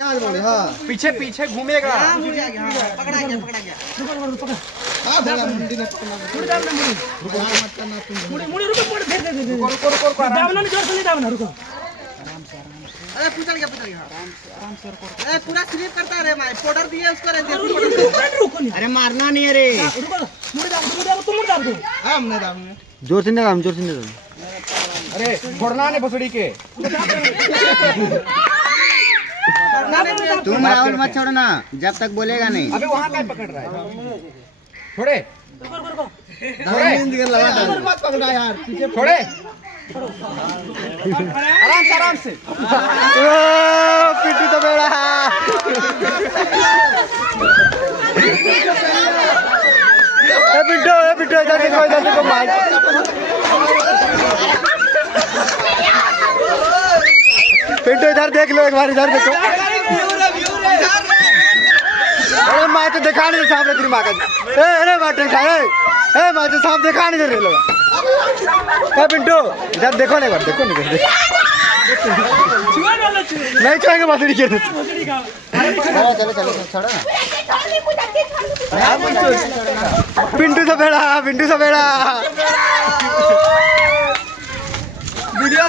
पीछे पीछे घूमेगा। पकड़ा गया अरे पूछ गया अरे पूरा स्लिप करता है रे माय पाउडर दिए उसको रे अरे मारना नहीं है रे जोर से नहीं जोर से नहीं अरे छोड़ना नहीं भोसड़ी के। तुम राहुल मत छोड़ना जब तक बोलेगा नहीं। अबे वहाँ क्या पकड़ रहा है? छोड़े छोड़े आराम से पिट्टू तो बेड़ा पिट्टू इधर देखो माइक पिट्टू इधर देख लो एक बार इधर देखो। अरे माँ तो दिखा नहीं दे सामने तेरी माँ का। अरे मटन खाए माँ तो सामने दिखा नहीं दे रहे लोग। पिंटू इधर देखो ना एक बार देखो नहीं नहीं चाहेंगे मछली के चलो छोड़ो ना पिंटू से बेड़ा वीडियो